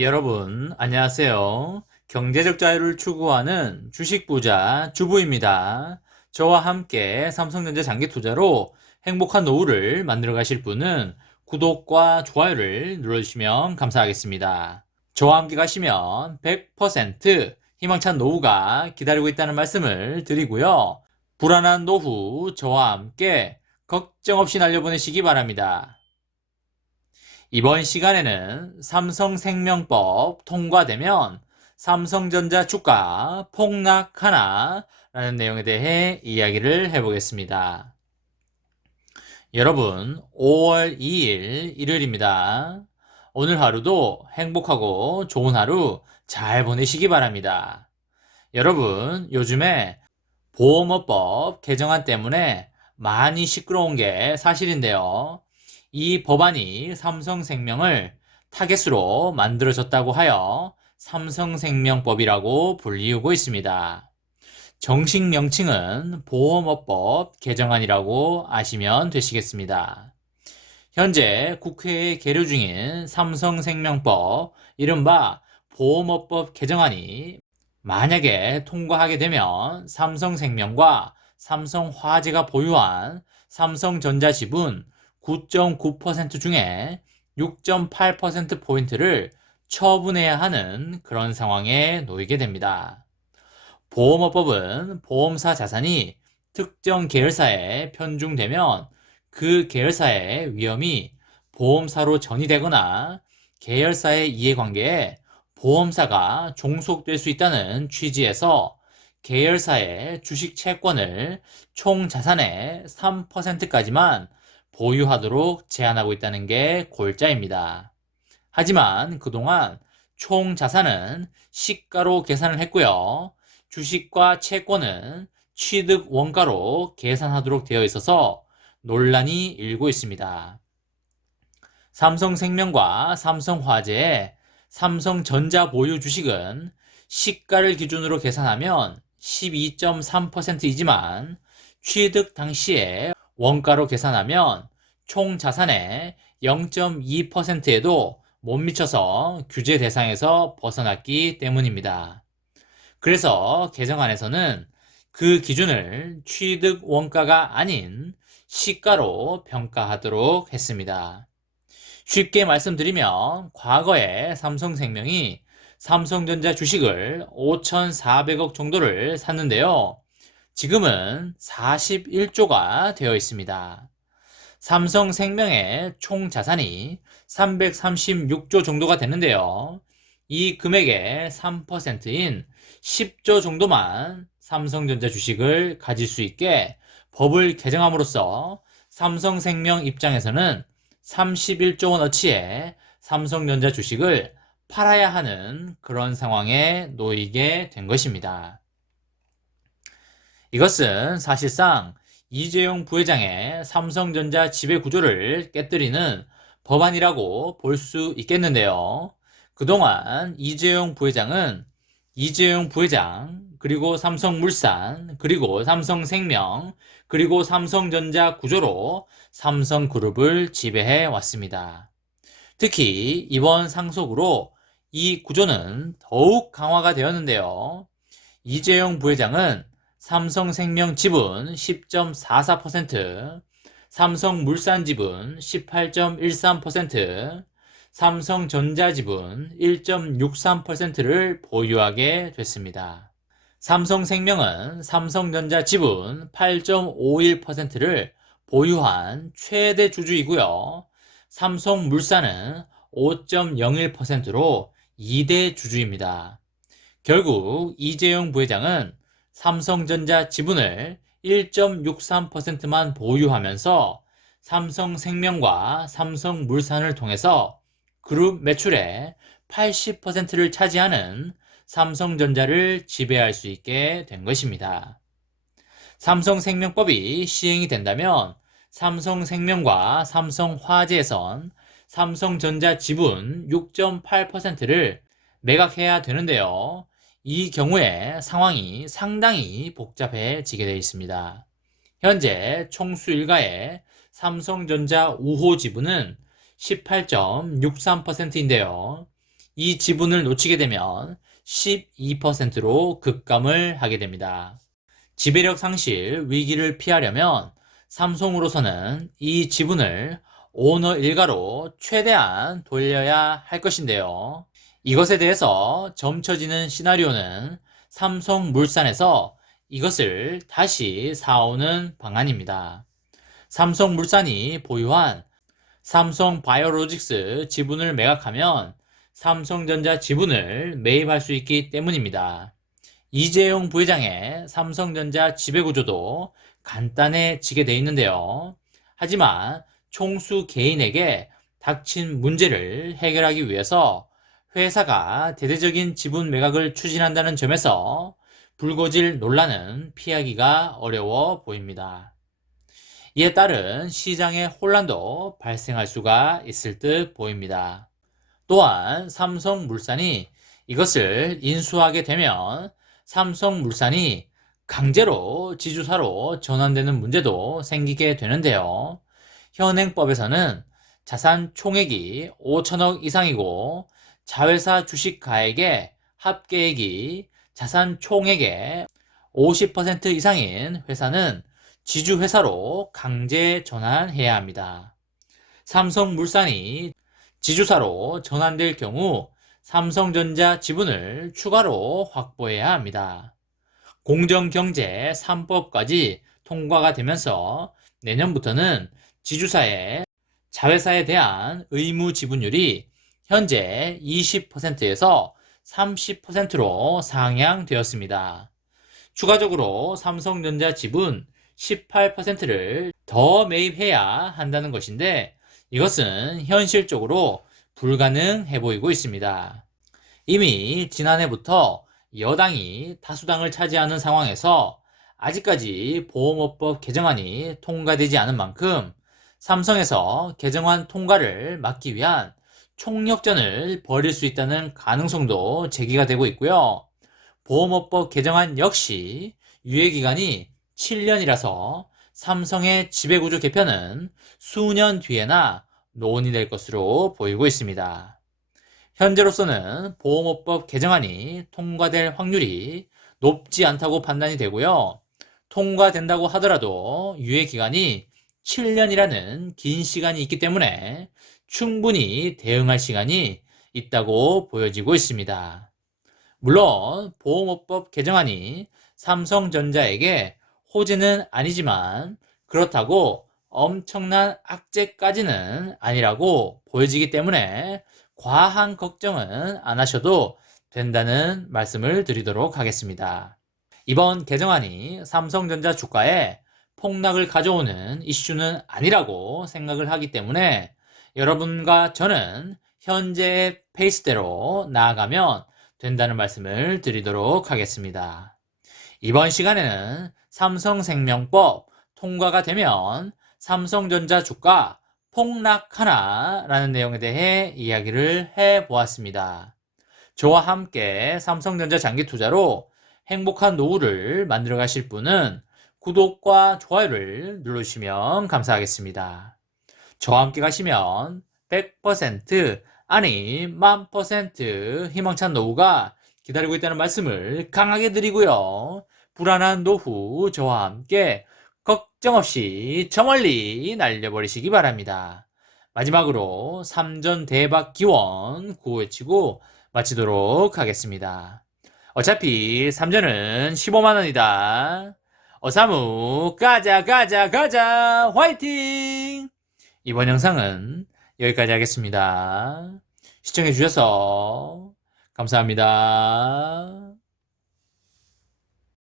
여러분, 안녕하세요. 경제적 자유를 추구하는 주식 부자 주부입니다. 저와 함께 삼성전자 장기 투자로 행복한 노후를 만들어 가실 분은 구독과 좋아요를 눌러주시면 감사하겠습니다. 저와 함께 가시면 100% 희망찬 노후가 기다리고 있다는 말씀을 드리고요. 불안한 노후 저와 함께 걱정 없이 날려보내시기 바랍니다. 이번 시간에는 삼성생명법 통과되면 삼성전자 주가 폭락하나 라는 내용에 대해 이야기를 해보겠습니다. 여러분, 5월 2일 일요일입니다. 오늘 하루도 행복하고 좋은 하루 잘 보내시기 바랍니다. 여러분, 요즘에 보험업법 개정안 때문에 많이 시끄러운 게 사실인데요. 이 법안이 삼성생명을 타겟으로 만들어졌다고 하여 삼성생명법이라고 불리우고 있습니다. 정식 명칭은 보험업법 개정안이라고 아시면 되시겠습니다. 현재 국회에 계류 중인 삼성생명법, 이른바 보험업법 개정안이 만약에 통과하게 되면 삼성생명과 삼성화재가 보유한 삼성전자 지분 9.9% 중에 6.8%포인트를 처분해야 하는 그런 상황에 놓이게 됩니다. 보험업법은 보험사 자산이 특정 계열사에 편중되면 그 계열사의 위험이 보험사로 전이되거나 계열사의 이해관계에 보험사가 종속될 수 있다는 취지에서 계열사의 주식 채권을 총 자산의 3%까지만 보유하도록 제한하고 있다는 게 골자입니다. 하지만 그동안 총 자산은 시가로 계산을 했고요. 주식과 채권은 취득 원가로 계산하도록 되어 있어서 논란이 일고 있습니다. 삼성생명과 삼성화재의 삼성전자 보유 주식은 시가를 기준으로 계산하면 12.3%이지만 취득 당시에 원가로 계산하면 총 자산의 0.2%에도 못 미쳐서 규제 대상에서 벗어났기 때문입니다. 그래서 개정안에서는 그 기준을 취득 원가가 아닌 시가로 평가하도록 했습니다. 쉽게 말씀드리면 과거에 삼성생명이 삼성전자 주식을 5,400억 정도를 샀는데요. 지금은 41조가 되어 있습니다. 삼성생명의 총 자산이 336조 정도가 됐는데요. 이 금액의 3%인 10조 정도만 삼성전자 주식을 가질 수 있게 법을 개정함으로써 삼성생명 입장에서는 31조 원어치의 삼성전자 주식을 팔아야 하는 그런 상황에 놓이게 된 것입니다. 이것은 사실상 이재용 부회장의 삼성전자 지배구조를 깨뜨리는 법안이라고 볼 수 있겠는데요. 그동안 이재용 부회장은 이재용 부회장, 그리고 삼성물산, 그리고 삼성생명, 그리고 삼성전자 구조로 삼성그룹을 지배해 왔습니다. 특히 이번 상속으로 이 구조는 더욱 강화가 되었는데요. 이재용 부회장은 삼성생명 지분 10.44%, 삼성물산 지분 18.13%, 삼성전자 지분 1.63%를 보유하게 됐습니다. 삼성생명은 삼성전자 지분 8.51%를 보유한 최대 주주이고요. 삼성물산은 5.01%로 2대 주주입니다. 결국 이재용 부회장은 삼성전자 지분을 1.63%만 보유하면서 삼성생명과 삼성물산을 통해서 그룹 매출의 80%를 차지하는 삼성전자를 지배할 수 있게 된 것입니다. 삼성생명법이 시행이 된다면 삼성생명과 삼성화재에선 삼성전자 지분 6.8%를 매각해야 되는데요. 이 경우에 상황이 상당히 복잡해지게 되어 있습니다. 현재 총수 일가의 삼성전자 우호 지분은 18.63%인데요. 이 지분을 놓치게 되면 12%로 급감을 하게 됩니다. 지배력 상실 위기를 피하려면 삼성으로서는 이 지분을 오너 일가로 최대한 돌려야 할 것인데요. 이것에 대해서 점쳐지는 시나리오는 삼성물산에서 이것을 다시 사오는 방안입니다. 삼성물산이 보유한 삼성바이오로직스 지분을 매각하면 삼성전자 지분을 매입할 수 있기 때문입니다. 이재용 부회장의 삼성전자 지배구조도 간단해지게 되어 있는데요. 하지만 총수 개인에게 닥친 문제를 해결하기 위해서 회사가 대대적인 지분 매각을 추진한다는 점에서 불거질 논란은 피하기가 어려워 보입니다. 이에 따른 시장의 혼란도 발생할 수가 있을 듯 보입니다. 또한 삼성물산이 이것을 인수하게 되면 삼성물산이 강제로 지주사로 전환되는 문제도 생기게 되는데요. 현행법에서는 자산 총액이 5천억 이상이고 자회사 주식 가액의 합계액이 자산 총액의 50% 이상인 회사는 지주회사로 강제 전환해야 합니다. 삼성물산이 지주사로 전환될 경우 삼성전자 지분을 추가로 확보해야 합니다. 공정경제 3법까지 통과가 되면서 내년부터는 지주사의 자회사에 대한 의무 지분율이 현재 20%에서 30%로 상향되었습니다. 추가적으로 삼성전자 지분 18%를 더 매입해야 한다는 것인데 이것은 현실적으로 불가능해 보이고 있습니다. 이미 지난해부터 여당이 다수당을 차지하는 상황에서 아직까지 보험업법 개정안이 통과되지 않은 만큼 삼성에서 개정안 통과를 막기 위한 총력전을 벌일 수 있다는 가능성도 제기가 되고 있고요. 보험업법 개정안 역시 유예기간이 7년이라서 삼성의 지배구조 개편은 수년 뒤에나 논의될 것으로 보이고 있습니다. 현재로서는 보험업법 개정안이 통과될 확률이 높지 않다고 판단이 되고요. 통과된다고 하더라도 유예기간이 7년이라는 긴 시간이 있기 때문에 충분히 대응할 시간이 있다고 보여지고 있습니다. 물론 보험업법 개정안이 삼성전자에게 호재는 아니지만 그렇다고 엄청난 악재까지는 아니라고 보여지기 때문에 과한 걱정은 안 하셔도 된다는 말씀을 드리도록 하겠습니다. 이번 개정안이 삼성전자 주가에 폭락을 가져오는 이슈는 아니라고 생각을 하기 때문에 여러분과 저는 현재의 페이스대로 나아가면 된다는 말씀을 드리도록 하겠습니다. 이번 시간에는 삼성생명법 통과가 되면 삼성전자 주가 폭락하나 라는 내용에 대해 이야기를 해보았습니다. 저와 함께 삼성전자 장기 투자로 행복한 노후를 만들어 가실 분은 구독과 좋아요를 눌러주시면 감사하겠습니다. 저와 함께 가시면 100% 아니 1000% 희망찬 노후가 기다리고 있다는 말씀을 강하게 드리고요. 불안한 노후 저와 함께 걱정 없이 저 멀리 날려버리시기 바랍니다. 마지막으로 3전 대박 기원 구호 외치고 마치도록 하겠습니다. 어차피 3전은 15만원이다. 어사무 가자 가자 가자 화이팅! 이번 영상은 여기까지 하겠습니다. 시청해주셔서 감사합니다.